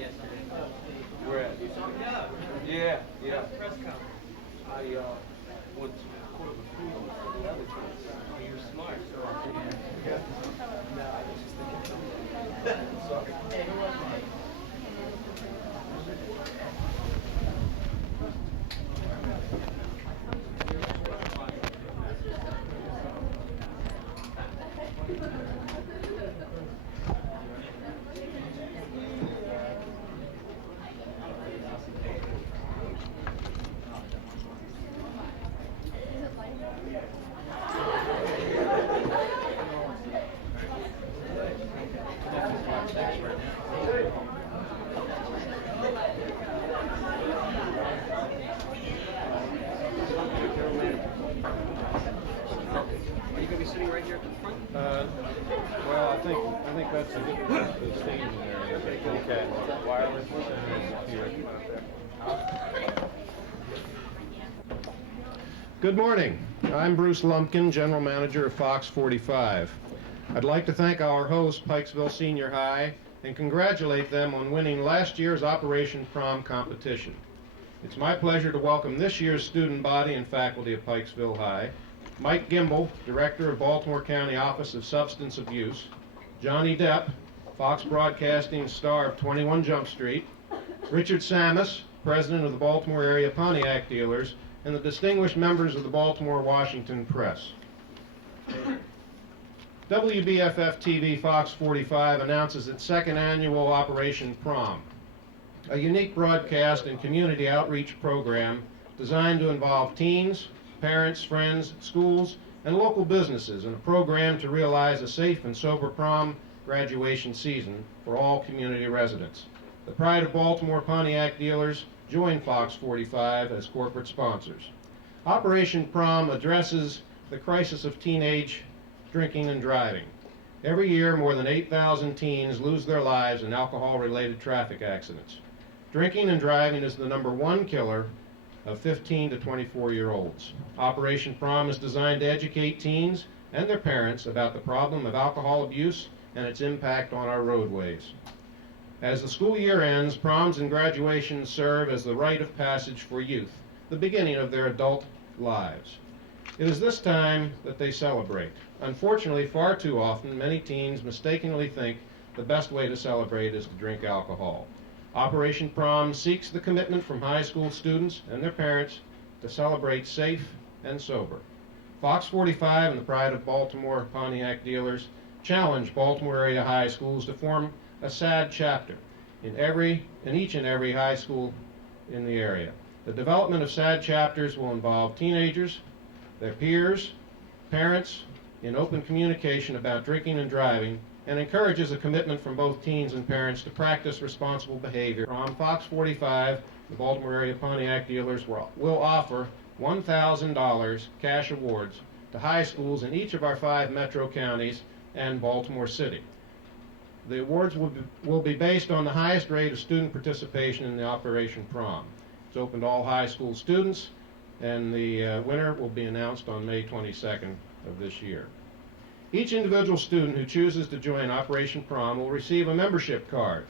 Where at? Yeah, yeah. Press conference. I went to Court of Appeals for the other case. Oh, you're smart. So yeah. No, I was just thinking. Sorry. Hey, who was mine? Well, I think that's a good staging area. Okay. Wireless here. Good morning. I'm Bruce Lumpkin, General Manager of Fox 45. I'd like to thank our host, Pikesville Senior High, and congratulate them on winning last year's Operation Prom competition. It's my pleasure to welcome this year's student body and faculty of Pikesville High: Mike Gimbel, Director of Baltimore County Office of Substance Abuse; Johnny Depp, Fox Broadcasting star of 21 Jump Street; Richard Samus, President of the Baltimore Area Pontiac Dealers; and the distinguished members of the Baltimore-Washington Press. WBFF-TV Fox 45 announces its second annual Operation Prom, a unique broadcast and community outreach program designed to involve teens, parents, friends, schools, and local businesses in a program to realize a safe and sober prom graduation season for all community residents. The Pride of Baltimore Pontiac Dealers join Fox 45 as corporate sponsors. Operation Prom addresses the crisis of teenage drinking and driving. Every year, more than 8,000 teens lose their lives in alcohol-related traffic accidents. Drinking and driving is the #1 killer of 15 to 24-year-olds. Operation Prom is designed to educate teens and their parents about the problem of alcohol abuse and its impact on our roadways. As the school year ends, proms and graduations serve as the rite of passage for youth, the beginning of their adult lives. It is this time that they celebrate. Unfortunately, far too often, many teens mistakenly think the best way to celebrate is to drink alcohol. Operation Prom seeks the commitment from high school students and their parents to celebrate safe and sober. Fox 45 and the Pride of Baltimore Pontiac Dealers challenge Baltimore area high schools to form a SAD chapter in each and every high school in the area. The development of SAD chapters will involve teenagers, their peers, parents, in open communication about drinking and driving, and encourages a commitment from both teens and parents to practice responsible behavior. On Fox 45, the Baltimore area Pontiac Dealers will offer $1,000 cash awards to high schools in each of our 5 metro counties and Baltimore City. The awards will be based on the highest rate of student participation in the Operation Prom. It's open to all high school students, and the winner will be announced on May 22nd of this year. Each individual student who chooses to join Operation Prom will receive a membership card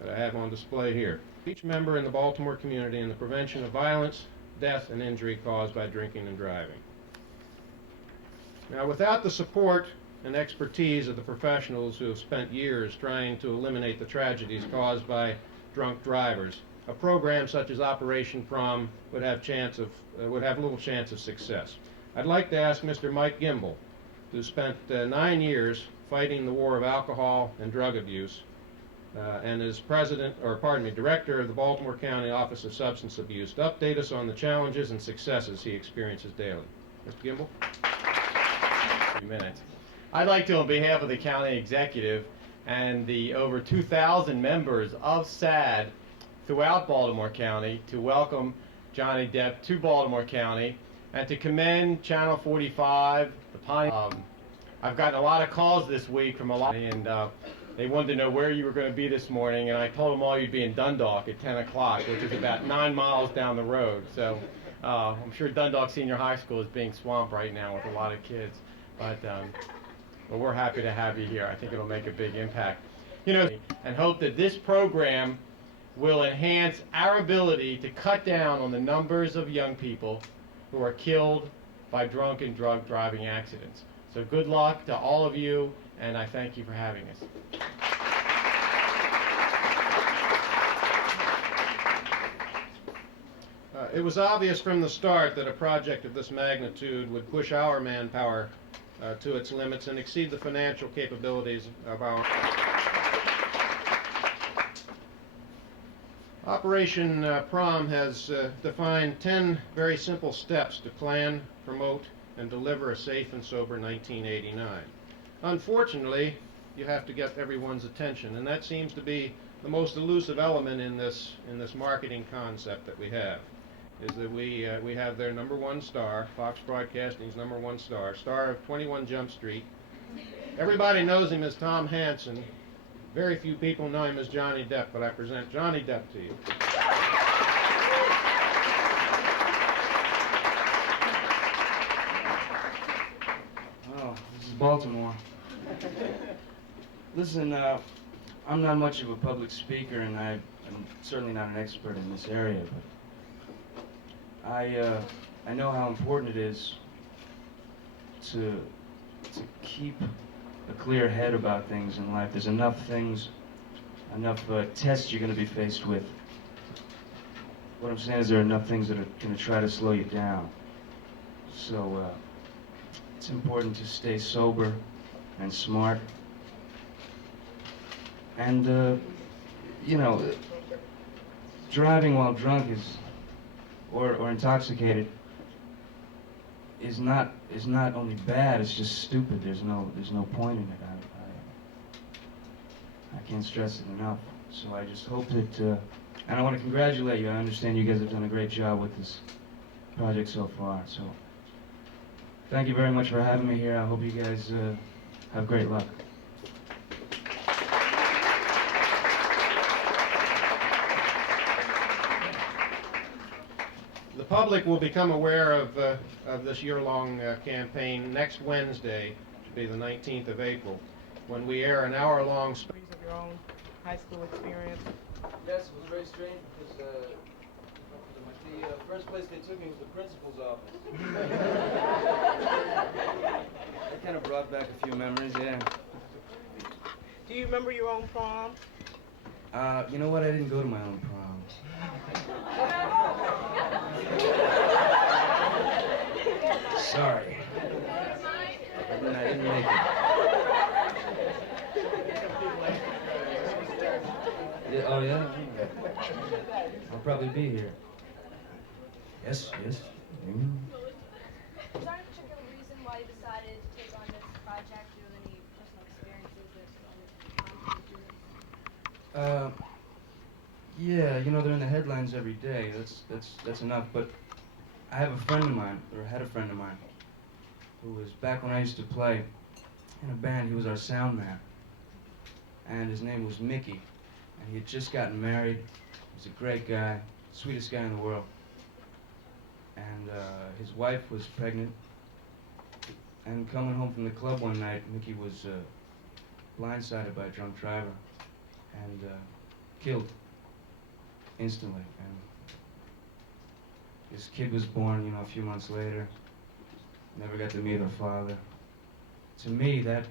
that I have on display here. Each member in the Baltimore community in the prevention of violence, death, and injury caused by drinking and driving. Now, without the support and expertise of the professionals who have spent years trying to eliminate the tragedies caused by drunk drivers, a program such as Operation Prom would have little chance of success. I'd like to ask Mr. Mike Gimbel, who spent 9 years fighting the war of alcohol and drug abuse, and is director of the Baltimore County Office of Substance Abuse, to update us on the challenges and successes he experiences daily. Mr. Gimbel? Minutes. I'd like to, on behalf of the county executive and the over 2,000 members of SAD throughout Baltimore County, to welcome Johnny Depp to Baltimore County and to commend Channel 45. I've gotten a lot of calls this week from a lot, and they wanted to know where you were going to be this morning, and I told them all you'd be in Dundalk at 10 o'clock, which is about 9 miles down the road. So I'm sure Dundalk Senior High School is being swamped right now with a lot of kids. But but we're happy to have you here. I think it'll make a big impact. You know, and hope that this program will enhance our ability to cut down on the numbers of young people who are killed by drunk and drug driving accidents. So good luck to all of you, and I thank you for having us. It was obvious from the start that a project of this magnitude would push our manpower to its limits and exceed the financial capabilities of our... Operation Prom has defined 10 very simple steps to plan, promote, and deliver a safe and sober 1989. Unfortunately, you have to get everyone's attention, and that seems to be the most elusive element in this marketing concept that we have, is that we have their number one star, Fox Broadcasting's number one star of 21 Jump Street. Everybody knows him as Tom Hansen. Very few people know him as Johnny Depp, but I present Johnny Depp to you. Oh, this is Baltimore. Listen, I'm not much of a public speaker, and I'm certainly not an expert in this area, but I know how important it is to keep a clear head about things in life. There's enough things, enough tests you're going to be faced with. What I'm saying is there are enough things that are going to try to slow you down. So it's important to stay sober and smart. And, you know, driving while drunk or intoxicated is not only bad, it's just stupid. There's no point in it. I can't stress it enough. So I just hope that, and I want to congratulate you. I understand you guys have done a great job with this project so far. So thank you very much for having me here. I hope you guys have great luck. The public will become aware of this year-long campaign next Wednesday, which will be the 19th of April, when we air an hour-long... Of your own high school experience? Yes, it was very strange because the first place they took me was the principal's office. That kind of brought back a few memories, yeah. Do you remember your own prom? You know what? I didn't go to my own prom. Sorry. I didn't make it. Yeah, oh, yeah? I'll probably be here. Yes. Was there any particular reason why you decided to take on this project? Do you have any personal experiences that Yeah, you know, they're in the headlines every day. That's enough. But I have a friend of mine, or had a friend of mine, who was back when I used to play in a band. He was our sound man, and his name was Mickey, and he had just gotten married. He was a great guy, sweetest guy in the world. And his wife was pregnant, and coming home from the club one night, Mickey was blindsided by a drunk driver and killed instantly. And his kid was born, you know, a few months later. Never got to meet her father. To me, that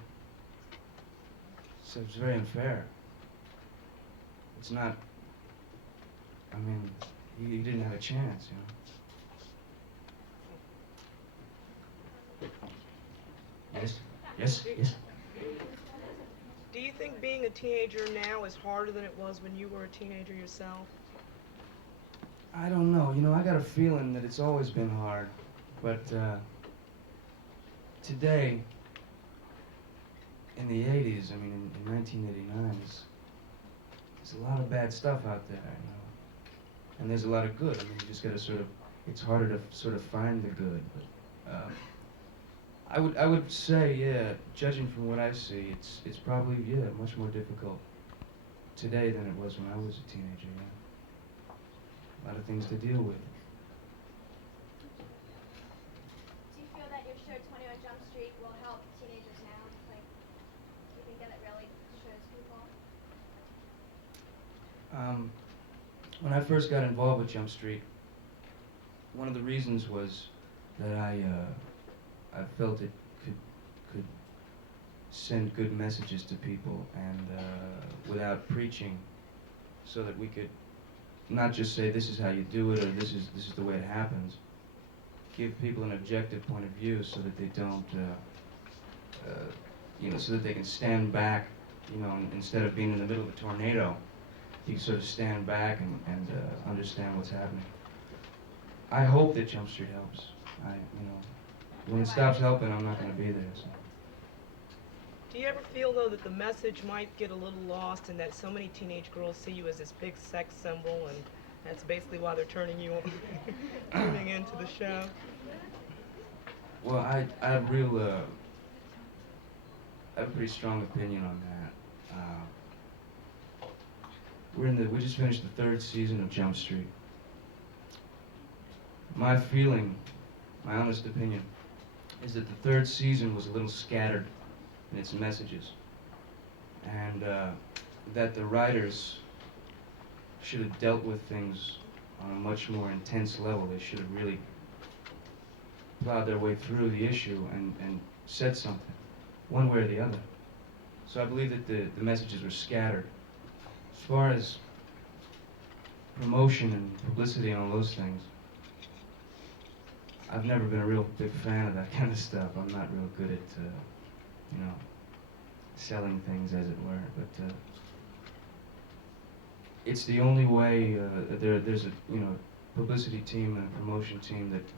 seems very unfair. It's not, I mean, he didn't have a chance, you know. Yes. Do you think being a teenager now is harder than it was when you were a teenager yourself? I don't know. You know, I got a feeling that it's always been hard. But today, in the 80s, I mean, in 1989, there's a lot of bad stuff out there, you know. And there's a lot of good. I mean, you just got to sort of, it's harder to sort of find the good. But I would say, yeah, judging from what I see, it's probably, yeah, much more difficult today than it was when I was a teenager, yeah. A lot of things to deal with. Do you feel that your show 21 Jump Street will help teenagers now, like When I first got involved with Jump Street, one of the reasons was that I felt it could send good messages to people and without preaching, so that we could not just say this is how you do it or this is the way it happens. Give people an objective point of view so that they don't, so that they can stand back, instead of being in the middle of a tornado, you can sort of stand back and understand what's happening. I hope that Jump Street helps. When it stops helping, I'm not going to be there. So. Do you ever feel, though, that the message might get a little lost and that so many teenage girls see you as this big sex symbol, and that's basically why they're turning you on, tuning into the show? Well, I have I have a pretty strong opinion on that. We just finished the 3rd season of Jump Street. My feeling, my honest opinion, is that the 3rd season was a little scattered in its messages, and that the writers should have dealt with things on a much more intense level. They should have really plowed their way through the issue and said something, one way or the other. So I believe that the messages were scattered. As far as promotion and publicity and all those things, I've never been a real big fan of that kind of stuff. I'm not real good at, selling things, as it were. But it's the only way. There's a publicity team and a promotion team that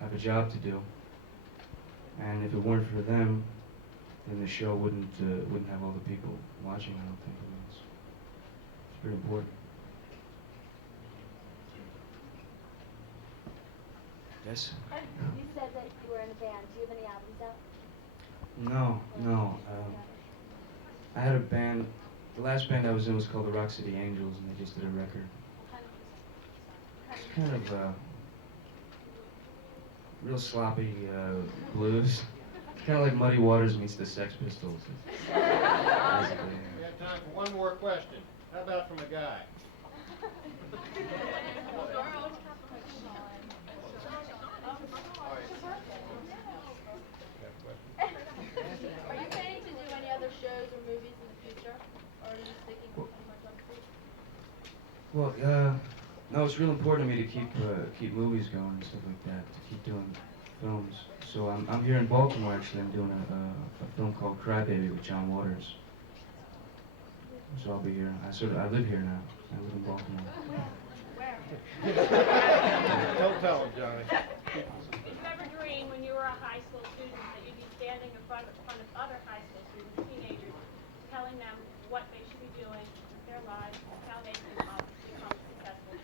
have a job to do. And if it weren't for them, then the show wouldn't have all the people watching. I don't think. It's pretty important. Yes? You said that you were in a band. Do you have any albums out? No. I had a band. The last band I was in was called the Rock City Angels, and they just did a record. It's kind of real sloppy blues. Kind of like Muddy Waters meets the Sex Pistols. We have time for one more question. How about from a guy? Are you planning to do any other shows or movies in the future, or are you sticking pretty much on Street? Well, no, it's real important to me to keep movies going and stuff like that, to keep doing films. So I'm here in Baltimore, actually. I'm doing a film called Crybaby with John Waters. So I'll be here. I live here now. I live in Baltimore. Where? Don't tell him, Johnny. Did you ever dream when you were a high school student that you'd be standing in front of other high school students, teenagers, telling them what they should be doing with their lives, how they can become successful?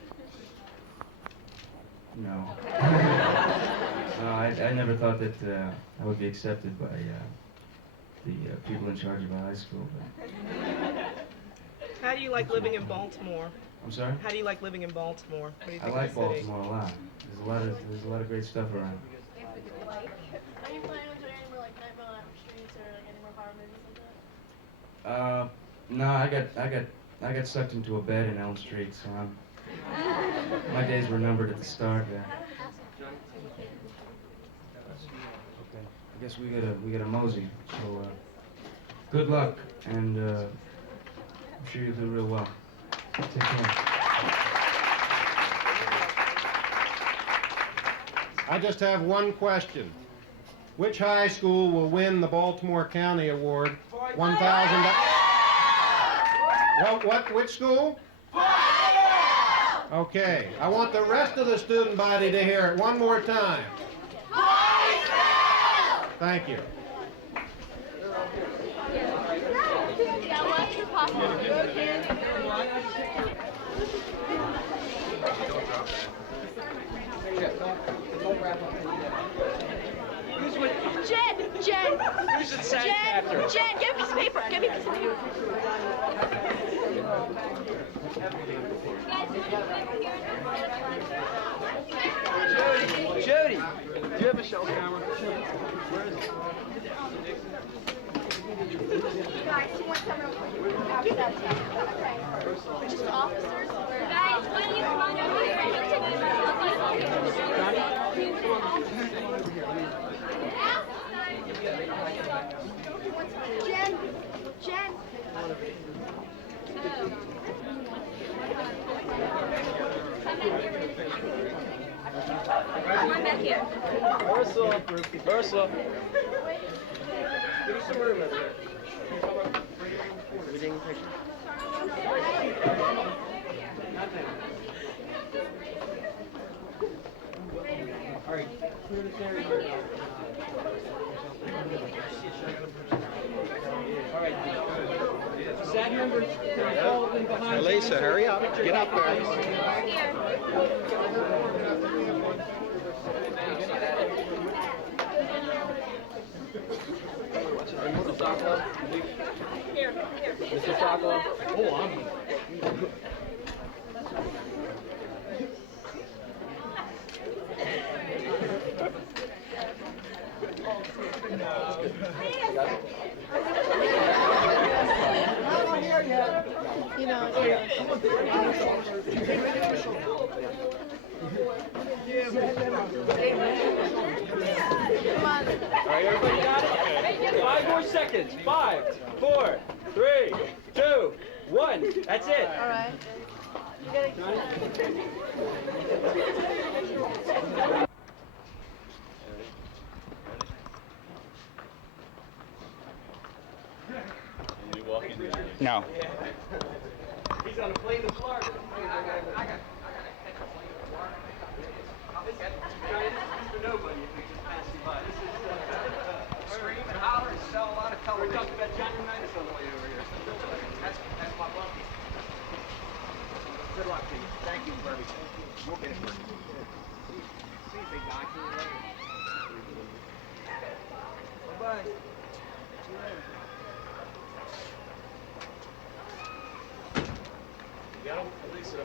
No. No, I never thought that I would be accepted by the people in charge of my high school. But. How do you like living in Baltimore? I'm sorry? How do you like living in Baltimore? What do you I think like of the city? Baltimore a lot. There's a lot of great stuff around. Are you planning on doing any more like Nightmare on Elm Street or like any more horror movies like that? No, I got sucked into a bed in Elm Street, so my days were numbered at the start. Yeah. Okay. I guess we gotta mosey. So good luck, and I'm sure you'll do real well. Take care. I just have one question. Which high school will win the Baltimore County Award? $1,000. Which school? Okay. I want the rest of the student body to hear it one more time. Thank you. Jen, get a piece of paper. Get me a piece of paper. Jody, do you have a shell camera? Where is it? Guys, you want some real quick? Okay. Just officers? Guys, why don't you come on over here? Jen. Come on back here. Ursula. Ursula. Give us some room up there. We taking a picture? All right, clear this area. All right. SAG members, fall in behind. Lisa, hurry up. Get up there. Mr. Sokolow? Here. Mr. Sokolow? Oh, I'm... All right, everybody got it? 5 more seconds. 5, 4, 3, 2, 1. That's it. All right. No. He's on a plane to Florida. I got Mr. Nobody if we just pass you by. This is scream and holler and sell a lot of color. We're talking about John Unitas on the way over here. That's my bumpy. Good luck to you. Thank you for everything. We'll get it working. See you, big guy. Bye-bye. See you later. You got him? Lisa.